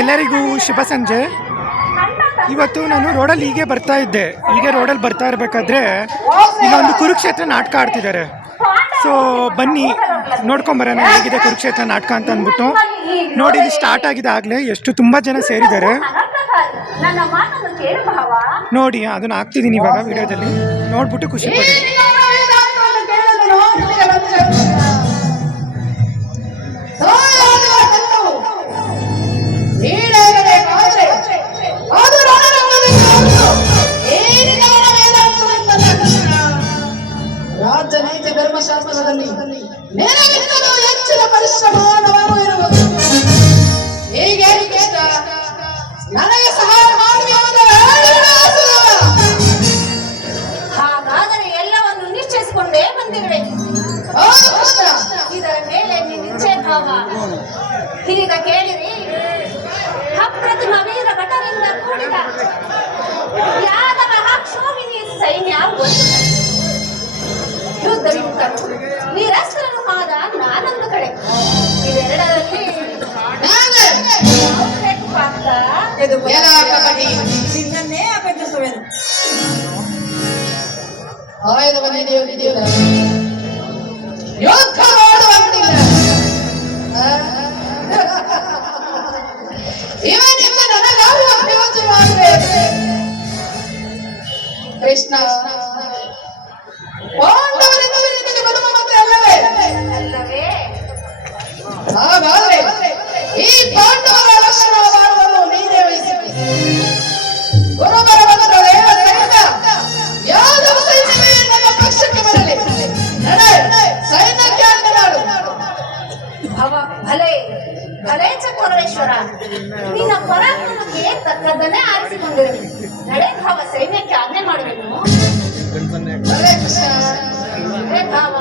ಎಲ್ಲರಿಗೂ ಶುಭ ಸಂಜೆ. ಇವತ್ತು ನಾನು ರೋಡಲ್ಲಿ ಹೀಗೆ ಬರ್ತಾ ಇದ್ದೆ. ರೋಡಲ್ಲಿ ಬರ್ತಾ ಇರಬೇಕಾದ್ರೆ ಇಲ್ಲೊಂದು ಕುರುಕ್ಷೇತ್ರ ನಾಟಕ ಆಡ್ತಿದ್ದಾರೆ. ಸೊ ಬನ್ನಿ ನೋಡ್ಕೊಂಬರೋಣ ಹೇಗಿದೆ ಕುರುಕ್ಷೇತ್ರ ನಾಟಕ ಅಂತ ಅಂದ್ಬಿಟ್ಟು. ನೋಡಿ, ಇಲ್ಲಿ ಸ್ಟಾರ್ಟ್ ಆಗಿದೆ ಆಗಲೇ. ತುಂಬ ಜನ ಸೇರಿದ್ದಾರೆ ನೋಡಿ. ಅದನ್ನು ಹಾಕ್ತಿದ್ದೀನಿ ಇವಾಗ ವಿಡಿಯೋದಲ್ಲಿ, ನೋಡ್ಬಿಟ್ಟು ಖುಷಿ ಪಡಿ. ರಾಜನೀತಿ ಧರ್ಮಶಾಸ್ತ್ರದಲ್ಲಿ ನೆನಪಿನಲ್ಲೂ ಹೆಚ್ಚಿನ ಪರಿಶ್ರಮ ನಮಗೂ ಇರುವುದು. ಹೀಗೆ ಕೃಷ್ಣ ನನಗೆ ಸಹಾಯ ಹಾಗಾದರೆ ಎಲ್ಲವನ್ನು ನಿಶ್ಚಯಿಸಿಕೊಂಡೇ ಬಂದಿರುವೆ. ಕೃಷ್ಣ, ಇದರ ಮೇಲೆ ನಿಶ್ಚಯ ಭಾವ. ಈಗ ಕೇಳಿರಿ, ಅಪ್ರತಿಮ ವೀರ ಭಟರಿಂದ ಕೂಡಿದ ಯಾದವ ಅಕ್ಷೋಹಿಣಿ ಸೈನ್ಯ ಒಂದು, ಯುದ್ಧ ವಿಮುಖರು ನಿರಸ್ತ್ರನು ಆದ ನಾನೊಂದು ಕಡೆ. ಇವೆರಡರಲ್ಲಿ ನಿನ್ನನ್ನೇ ಅಪೇಕ್ಷಿಸುವೆನು. ಆಯುಧವನ್ನು ಹಿಡಿಯುವುದಿಲ್ಲ, ಯುದ್ಧ ಮಾಡುವಂತಿಲ್ಲ. ಇವನಿಂದ ನನಗಾಗುವ ಪ್ರಯೋಜನ ಮಾಡಬೇಕು. ಕೃಷ್ಣ, ಪಾಂಡವರಿಂದ ನಿನಗೆ ಬರುವ ಮಾತ್ರ ಅಲ್ಲವೇ? ಹಾಗಾದ್ರೆ ಈ ಪಾಂಡವರ ರಕ್ಷಣೆ ಮಾಡುವುದು ನೀನೇ ವಹಿಸಿದೆ. ಗುರುಬರ ಬಂದರೆ ಸೈನ್ಯ ಯಾದವ ಸೈನ್ಯವೇ ನಮ್ಮ ಪಕ್ಷಕ್ಕೆ ಬರಲಿ. ನಡೆ, ಸೈನ್ಯಕ್ಕೆ ಅಡ್ಡ ಮಾಡು. ಭಲೆ ಭಲೆ ಚಕ್ರವರೇಶ್ವರ, ನಿನ್ನ ಪರಾಕ್ರಮಕ್ಕೆ ತಕ್ಕದ್ದನ್ನೇ ಆರಿಸಿಕೊಂಡಿರು. ನಡೆ ಭಾವ, ಸೈನ್ಯಕ್ಕೆ ಆಜ್ಞೆ ಮಾಡುವೆನು. ಹರೇ ಕೃಷ್ಣ. ಹೇ ಭಾವ.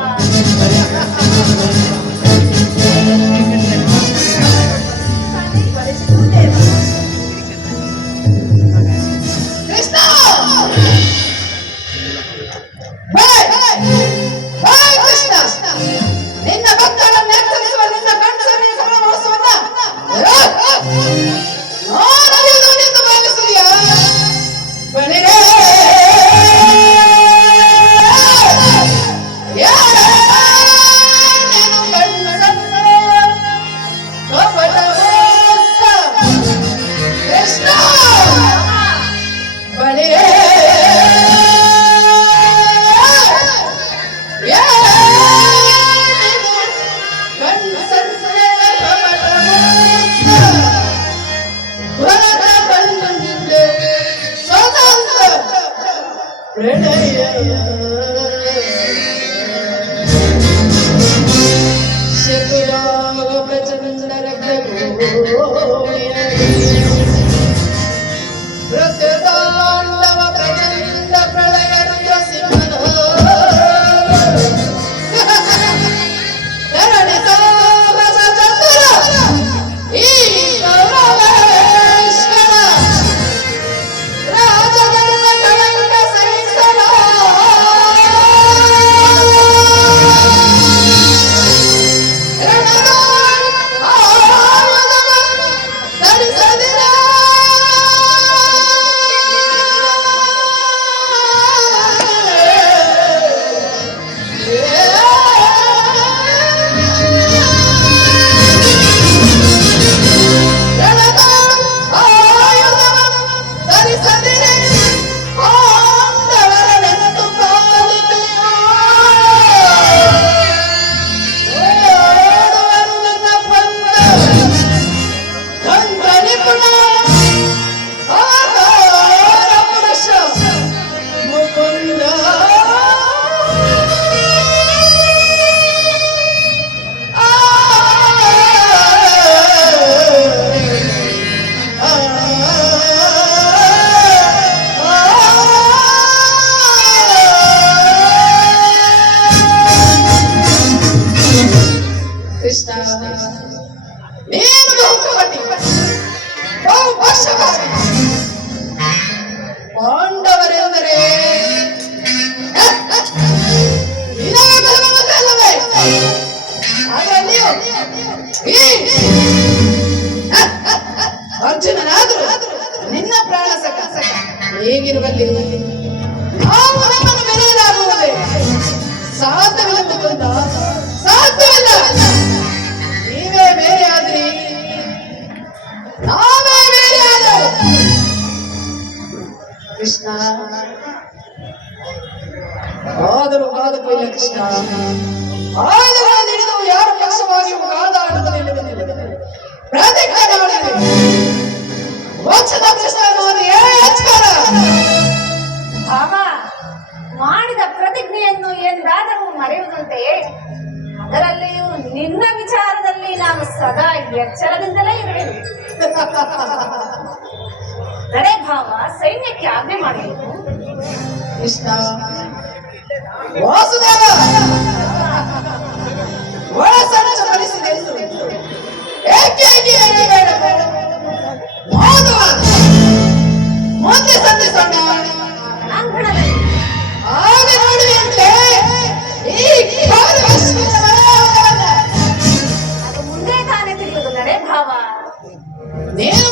ಕೃಷ್ಣ, ಕೃಷ್ಣ, ನಿನ್ನ ಭಕ್ತರನ್ನು ಎಚ್ಚರಿಸುವ ನಿನ್ನ ಕಣ್ಸರಿ ಮಹೋತ್ಸವನ್ನ ನಿಂದು ಬಯಸುವುದಿಯಾ? ಬಳಿರೇ ಕಾಲಕ್ಕೂ ಇಲ್ಲ ಕೃಷ್ಣ. ಆಯುಧಗಳ ಹಿಡಿದು ಯಾರ ಪಕ್ಷವಾಗಿಯೂ ಕಾದಾಡುವುದಿಲ್ಲ. ಪ್ರತಿಜ್ಞೆ ಮಾಡಿದೆ. ವಚನ ಕೃಷ್ಣನನ್ನು ಎಚ್ಚರ. ಭಾವ, ಮಾಡಿದ ಪ್ರತಿಜ್ಞೆಯನ್ನು ಎಂದಾದರೂ ಮರೆಯುವುದಂತೆಯೇ? ಅದರಲ್ಲಿಯೂ ನಿನ್ನ ವಿಚಾರದಲ್ಲಿ ನಾನು ಸದಾ ಎಚ್ಚರದಿಂದಲೇ ಇರುವೆನು. ನಡೆ ಭಾವ, ಸೈನ್ಯಕ್ಕೆ ಆಜ್ಞೆ ಮಾಡಬೇಕು. ಕೃಷ್ಣ ವಾಸುದೇವ ಒಳಸಂಚು ಕಲಿಸಿದೆ. ಏಕೆ ಮಾಧವ ಮುಂದೆ ಸಂಧಿಸೋಣ. ಅಂಗಣದಲ್ಲಿ ಆಗ ನೋಡುವಂತೆ ಈ ಕಾರ್ಯವಶ್ಯದ ಮನೋಹರವನ್ನ ಅದು ಮುಂದೆ ತಾನೇ ತಿಳಿಯುವುದು. ನಡೆ ಭಾವ, ನೀನು